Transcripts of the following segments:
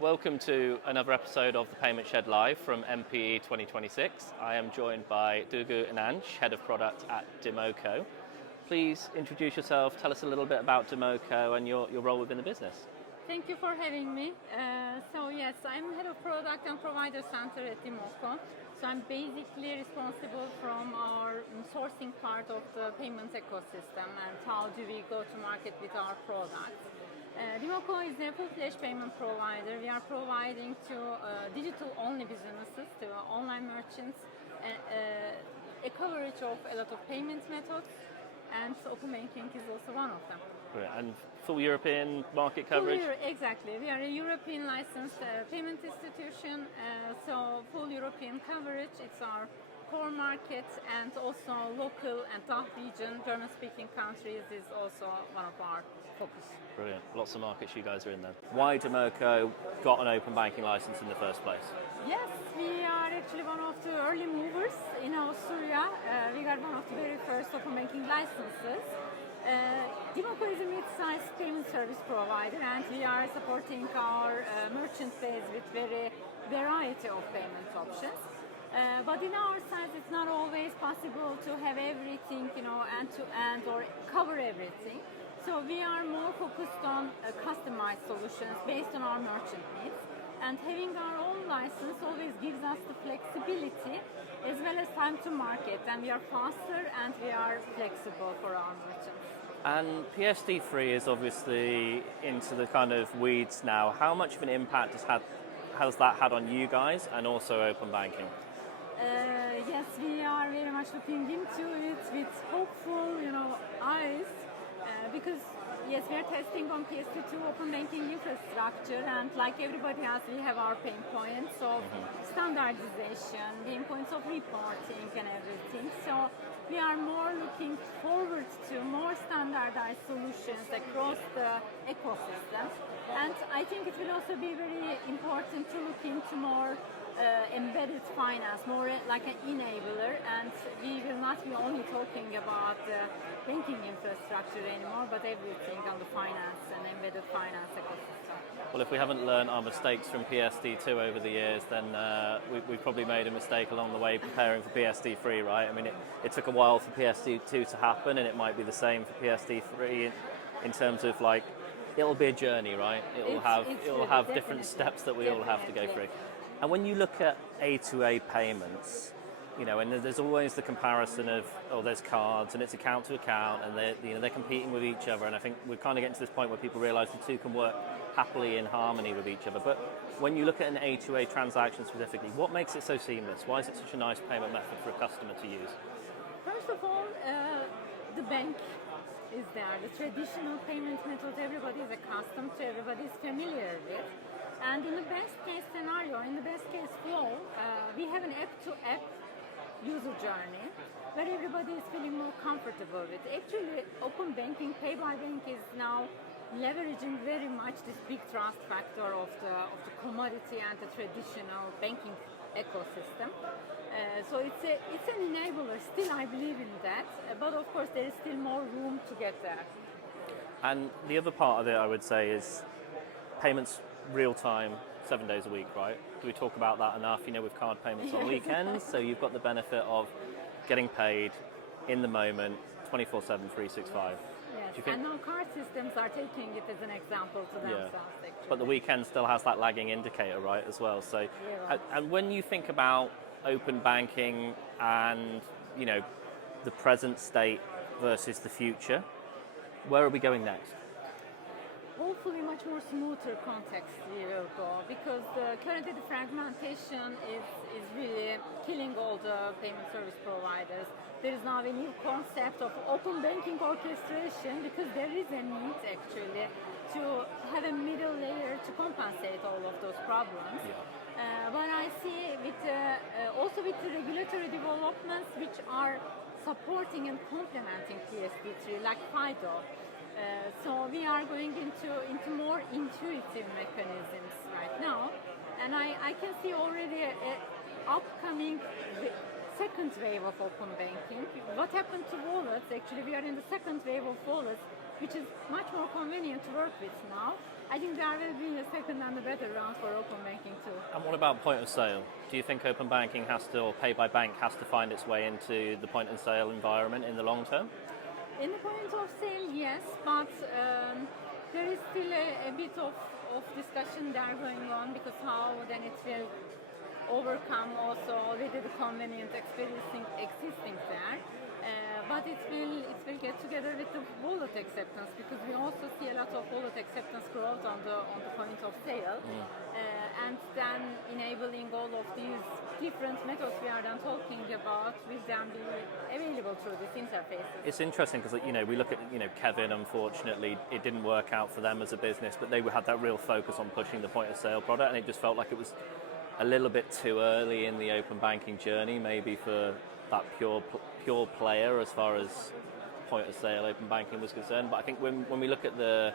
Welcome to another episode of the Payment Shed Live from MPE 2026. I am joined by Duygu Inanc, Head of Product at Dimoco. Please introduce yourself, tell us a little bit about Dimoco and your role within the business. Thank you for having me. Yes, I'm Head of Product and Provider Center at Dimoco. So I'm basically responsible from our sourcing part of the payments ecosystem and how do we go to market with our products. Dimoco is a full-fledged payment provider. We are providing to digital-only businesses, to online merchants, a coverage of a lot of payment methods, and open banking is also one of them. And full European market coverage? Exactly. We are a European licensed payment institution, so full European coverage. It's our core market, and also local and DACH region, German-speaking countries is also one of our focus. Brilliant. Lots of markets you guys are in there. Why Dimoco got an open banking license in the first place? Yes, we are actually one of the early movers in Austria. We got one of the very first open banking licenses. Dimoco is a mid-sized payment service provider, and we are supporting our merchant base with very variety of payment options. But in our size, it's not always possible to have everything, end-to-end or cover everything. So we are more focused on customized solutions based on our merchant needs. And having our own license always gives us the flexibility as well as time to market. And we are faster and we are flexible for our merchants. And PSD3 is obviously into the kind of weeds now. How much of an impact has that had on you guys and also open banking? Yes, we are very much looking into it with hopeful, eyes, because yes, we are testing on PSD2 open banking infrastructure, and like everybody else, we have our pain points of standardization, pain points of reporting and everything. So we are more looking forward to more standardized solutions across the ecosystem, and I think it will also be very important to look into more embedded finance, more like an enabler, and we will not be only talking about banking infrastructure anymore, but everything on the finance and embedded finance ecosystem. Well, if we haven't learned our mistakes from PSD2 over the years, then we've probably made a mistake along the way preparing for PSD3, right? I mean, it took a while for PSD2 to happen, and it might be the same for PSD3 in terms of like, it'll be a journey, right? It'll have different steps that we all have to go through. And when you look at A2A payments, and there's always the comparison of, there's cards and it's account to account, and they're competing with each other. And I think we're kind of getting to this point where people realise the two can work happily in harmony with each other. But when you look at an A2A transaction specifically, what makes it so seamless? Why is it such a nice payment method for a customer to use? First of all, the bank is there. The traditional payment method everybody is accustomed to, everybody is familiar with. And in the best case scenario, in the best case flow, we have an app-to-app user journey where everybody is feeling more comfortable with. Actually, open banking, pay by bank is now leveraging very much this big trust factor of the commodity and the traditional banking ecosystem. So it's an enabler. Still, I believe in that. But of course, there is still more room to get there. And the other part of it, I would say, is payments real time, 7 days a week, right? Do we talk about that enough? With card payments on weekends, so you've got the benefit of getting paid in the moment, 24/7, 365. Yes, and now card systems are taking it as an example to themselves. Yeah. But the weekend still has that lagging indicator, right, as well. So, yeah. And when you think about open banking and the present state versus the future, where are we going next? Hopefully much more smoother context we will go, because currently the fragmentation is really killing all the payment service providers. There is now a new concept of open banking orchestration, because there is a need actually to have a middle layer to compensate all of those problems. Yeah. But I see also with the regulatory developments which are supporting and complementing PSD3, like FIDO. So we are going into more intuitive mechanisms right now, and I can see already an upcoming second wave of open banking. What happened to wallets? Actually, we are in the second wave of wallets which is much more convenient to work with now, I think there will be a second and a better round for open banking too. And what about point of sale? Do you think open banking has to, or pay by bank has to find its way into the point of sale environment in the long term? In the point of sale, yes, but there is still a bit of discussion there going on, because how then it will overcome also already the convenient existing there. But it will get together with the wallet acceptance, because we also see a lot of wallet acceptance growth on the point of sale, and then enabling all of these different methods we are then talking about will then be available through these interfaces. It's interesting because we look at Kevin. Unfortunately, it didn't work out for them as a business, but they had that real focus on pushing the point of sale product, and it just felt like it was a little bit too early in the open banking journey, maybe for that pure player as far as point of sale open banking was concerned. But I think when we look at the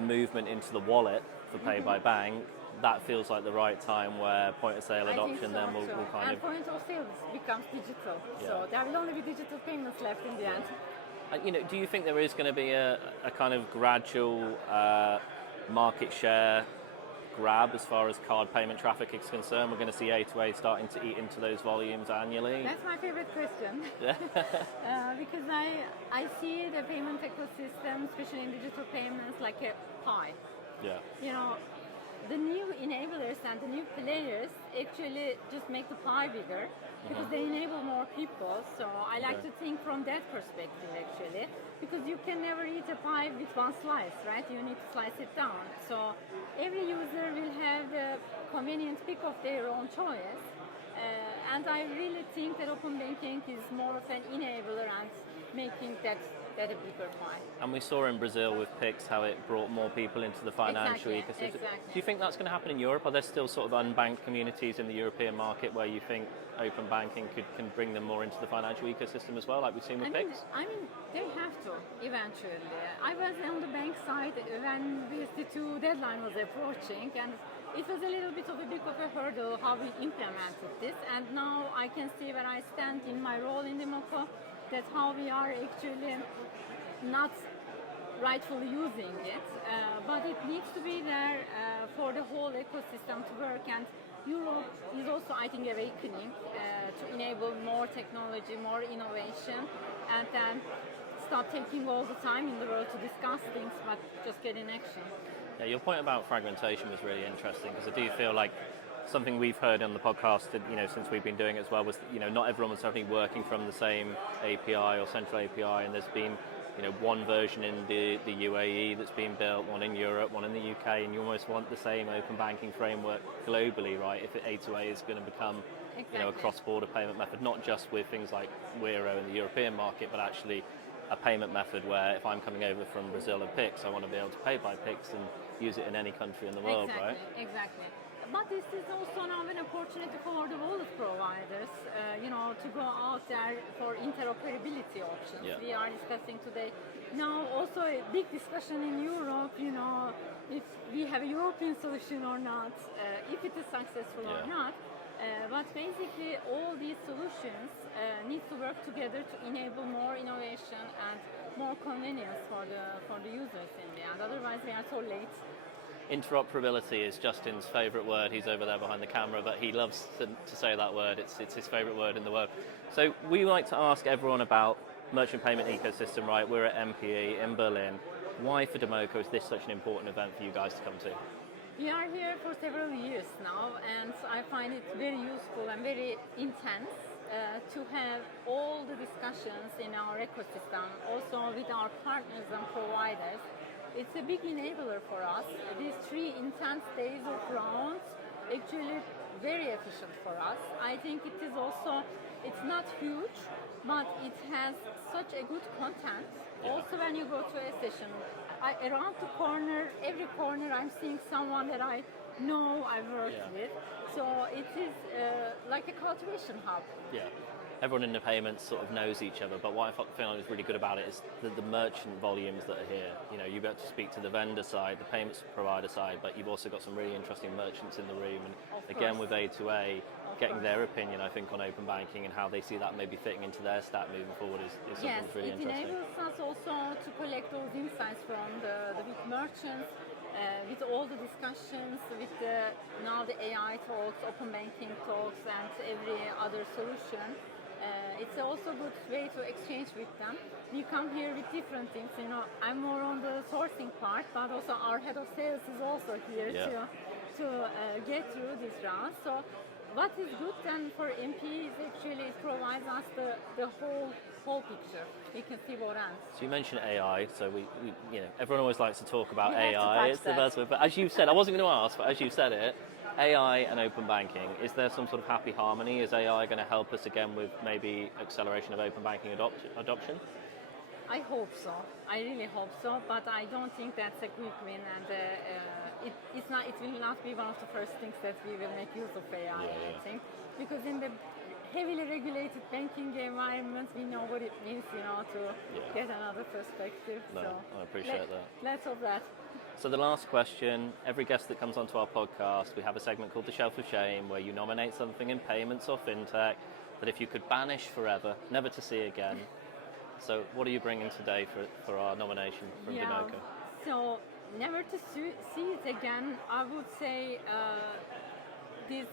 movement into the wallet for pay by bank, that feels like the right time where point of sale adoption then will kind and of... point of sale becomes digital, Yeah. so there will only be digital payments left in the end. Do you think there is going to be a kind of gradual market share grab as far as card payment traffic is concerned? We're going to see A2A starting to eat into those volumes annually. That's my favorite question. Because I see the payment ecosystem, especially in digital payments, like a pie. Yeah. The new enablers and the new players actually just make the pie bigger, because they enable more people. So I like to think from that perspective, actually, because you can never eat a pie with one slice, right? You need to slice it down. So every user will have the convenient pick of their own choice. And I really think that open banking is more of an enabler and making that a bigger pie. And we saw in Brazil with Pix how it brought more people into the financial ecosystem. Exactly. Do you think that's going to happen in Europe? Are there still sort of unbanked communities in the European market where you think open banking can bring them more into the financial ecosystem as well, like we've seen with Pix? I mean, they have to eventually. I was on the bank side when the ST2 deadline was approaching, and it was a little bit of a big of a hurdle how we implemented this. And now I can see where I stand in my role in Dimoco, that how we are actually not rightfully using it, but it needs to be there for the whole ecosystem to work. And Europe is also, I think, awakening to enable more technology, more innovation, and then stop taking all the time in the world to discuss things, but just get in action. Yeah, your point about fragmentation was really interesting, because I do feel like something we've heard on the podcast, since we've been doing it as well, was not everyone was certainly working from the same API or central API, and there's been one version in the UAE that's been built, one in Europe, one in the UK, and you almost want the same open banking framework globally, right? If A2A is going to become a cross-border payment method, not just with things like Wero in the European market, but actually a payment method where if I'm coming over from Brazil and Pix, I want to be able to pay by Pix and use it in any country in the world, right? Exactly. But this is also now an opportunity for the wallet providers, to go out there for interoperability options. Yeah. We are discussing today. Now also a big discussion in Europe, if we have a European solution or not, if it is successful or not. But basically all these solutions need to work together to enable more innovation and more convenience for the users in the end. Otherwise we are so late. Interoperability is Justin's favourite word. He's over there behind the camera, but he loves to say that word. It's his favourite word in the world. So we like to ask everyone about merchant payment ecosystem, right? We're at MPE in Berlin. Why for Dimoco is this such an important event for you guys to come to? We are here for several years now, and I find it very useful and very intense to have all the discussions in our ecosystem, also with our partners and providers. It's a big enabler for us. These 3 intense days of rounds actually very efficient for us. I think it is also, it's not huge, but it has such a good content. Yeah. Also when you go to a session, around the corner, every corner I'm seeing someone that I know I worked with. So it is like a cultivation hub. Yeah. Everyone in the payments sort of knows each other, but what I found is really good about it is the merchant volumes that are here. You get to speak to the vendor side, the payments provider side, but you've also got some really interesting merchants in the room. And again, with A2A, getting course. their opinion, I think, on open banking and how they see that maybe fitting into their stack moving forward is something Yes, that's really it interesting. enables us also to collect those insights from the big merchants, with all the discussions, with now the AI talks, open banking talks, and every other solution. It's also a good way to exchange with them. We come here with different things. I'm more on the sourcing part, but also our head of sales is also here Yeah. to get through this round. So what is good then for MPE is actually it provides us the whole picture. We can see both ends. So you mentioned AI, so we everyone always likes to talk about We have to AI. touch It's the that. buzzword, but as you've said, I wasn't going to ask, but as you've said it, AI and open banking, is there some sort of happy harmony? Is AI going to help us again with maybe acceleration of open banking adoption? I hope so. I really hope so, but I don't think that's a quick win, and it's not. It will not be one of the first things that we will make use of AI. I think, because in the heavily regulated banking environment, we know what it means, to get another perspective. No, so I appreciate that. Let's hope that. So the last question, every guest that comes onto our podcast, we have a segment called the Shelf of Shame, where you nominate something in payments or fintech that if you could banish forever, never to see again. So what are you bringing today for our nomination from Dimoco? So never to see it again. I would say this.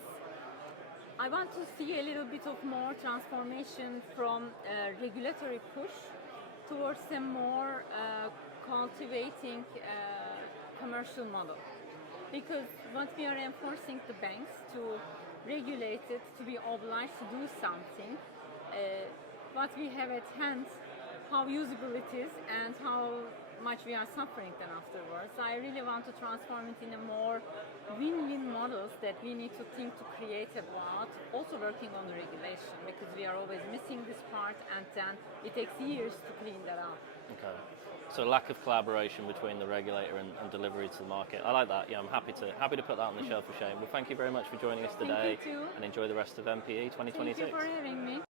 I want to see a little bit of more transformation from regulatory push towards a more cultivating commercial model. Because what we are enforcing the banks to regulate it, to be obliged to do something, what we have at hand, how usable it is, and how much we are suffering then afterwards. I really want to transform it in a more win-win models that we need to think to create about, also working on the regulation, because we are always missing this part, and then it takes years to clean that up. Okay. So lack of collaboration between the regulator and delivery to the market. I like that. Yeah, I'm happy to put that on the Shelf of Shame. Well, thank you very much for joining us today. Thank you too. And enjoy the rest of MPE 2026. Thank you for having me.